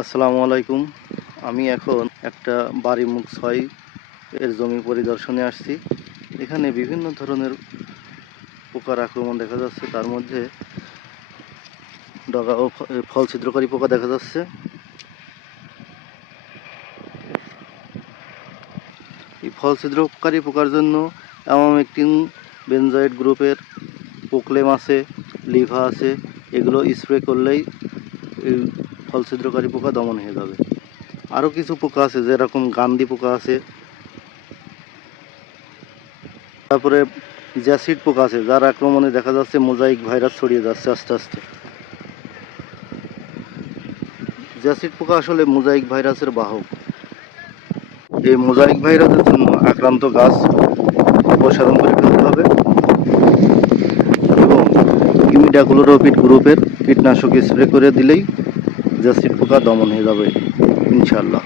আসসালামু আলাইকুম। আমি এখন একটা বাড়ি মুখ ৬ এর জমি পরিদর্শনে আসছি। এখানে বিভিন্ন ধরনের পোকার আক্রমণ দেখা যাচ্ছে। তার মধ্যে ডগা ও ফল ছিদ্রকারী পোকা দেখা যাচ্ছে। এই ফল ছিদ্রকারী পোকার জন্য অ্যামামেকটিন বেনজয়েড গ্রুপের প্রোক্লেম আছে, লিভা আছে, এগুলো স্প্রে করলেই এই ফল ছিদ্রকারী পোকা দমন হয়ে যাবে। আরও কিছু পোকা আছে, যেরকম গান্ধী পোকা আছে, তারপরে জ্যাসিড পোকা আছে, যার আক্রমণে দেখা যাচ্ছে মোজাইক ভাইরাস ছড়িয়ে যাচ্ছে আস্তে আস্তে। জ্যাসিড পোকা আসলে মোজাইক ভাইরাসের বাহক। এই মোজাইক ভাইরাসের জন্য আক্রান্ত গাছ অপসারণ করে ফেলতে হবে এবং ইমিডাক্লোপিড গ্রুপের কীটনাশক স্প্রে করে দিলেই জ্যাসিড পোকা দমন হয়ে যাবে ইনশাআল্লাহ।